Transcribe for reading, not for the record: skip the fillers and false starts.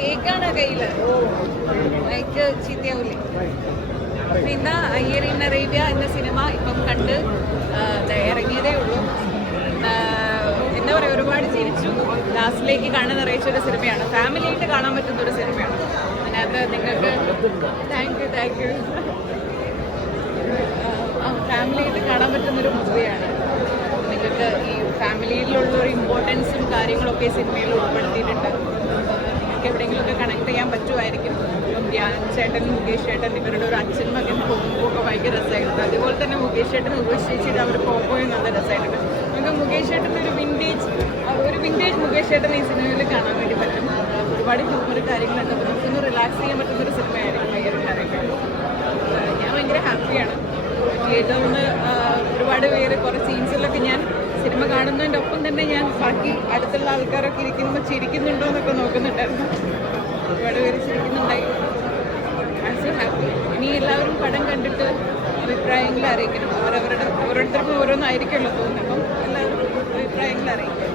കേക്കാണ് കയ്യില് മൈക്ക് ചീത്തയാവൂലേ. പിന്നെ അയ്യർ ഇൻ അറേബ്യ എന്ന സിനിമ ഇപ്പം കണ്ട് ഇറങ്ങിയതേ ഉള്ളൂ. എന്താ പറയുക, ഒരുപാട് ചിരിച്ചു. ലാസ്റ്റിലേക്ക് കണ്ണ് നിറയിച്ചൊരു സിനിമയാണ്. ഫാമിലിയായിട്ട് കാണാൻ പറ്റുന്ന ഒരു സിനിമയാണ്. അതിനകത്ത് നിങ്ങൾക്ക് താങ്ക് യു ഫാമിലിയായിട്ട് കാണാൻ പറ്റുന്നൊരു മൂവിയാണ്. നിങ്ങൾക്ക് ഈ ഫാമിലിയിലുള്ളൊരു ഇമ്പോർട്ടൻസും കാര്യങ്ങളൊക്കെ സിനിമയിൽ ഉൾപ്പെടുത്തിയിട്ടുണ്ട്. നിങ്ങൾക്ക് എവിടെയെങ്കിലുമൊക്കെ കണക്ട് ചെയ്യാൻ പറ്റുമായിരിക്കും. ഇപ്പം ധ്യാൻ ചേട്ടൻ, മുകേഷ് ചേട്ടൻ ഇവരുടെ ഒരു അച്ഛൻ മകൻ പോകുമ്പോൾ ഒക്കെ ഭയങ്കര രസമായിട്ടുണ്ട്. അതുപോലെ തന്നെ മുകേഷ് ചേട്ടൻ ഉപേക്ഷിച്ചിട്ട് അവർ പോകുമ്പോഴും നല്ല രസമായിട്ടുണ്ട്. നമുക്ക് മുകേഷ് ചേട്ടൻ ഒരു വിൻറ്റേജ് മുകേഷ് ചേട്ടൻ ഈ സിനിമയിൽ കാണാൻ വേണ്ടി പറ്റും. ഒരുപാട് ഹ്യൂമർ കാര്യങ്ങളുണ്ട്. അപ്പോൾ നമുക്കൊന്ന് റിലാക്സ് ചെയ്യാൻ പറ്റുന്നൊരു സിനിമയായിരിക്കും അയ്യറിനറിയാൻ. ഞാൻ ഭയങ്കര ഹാപ്പിയാണ്. തിയേറ്ററിൽ നിന്ന് ഒരുപാട് പേര് കുറേ സീൻസിലൊക്കെ ഞാൻ സിനിമ കാണുന്നതിൻ്റെ ഒപ്പം തന്നെ ഞാൻ ബാക്കി അടുത്തുള്ള ആൾക്കാരൊക്കെ ഇരിക്കുമ്പോൾ ചിരിക്കുന്നുണ്ടോ എന്നൊക്കെ നോക്കുന്നുണ്ടായിരുന്നു. ഒരുപാട് പേര് ചിരിക്കുന്നുണ്ടായി. I so happy. ഇനി എല്ലാവരും പടം കണ്ടിട്ട് അഭിപ്രായങ്ങൾ അറിയിക്കണം. ഓരോരുത്തർക്കും ഓരോന്നായിരിക്കുമല്ലോ തോന്നുന്നത്. അപ്പം എല്ലാവരും അഭിപ്രായങ്ങൾ അറിയിക്കണം.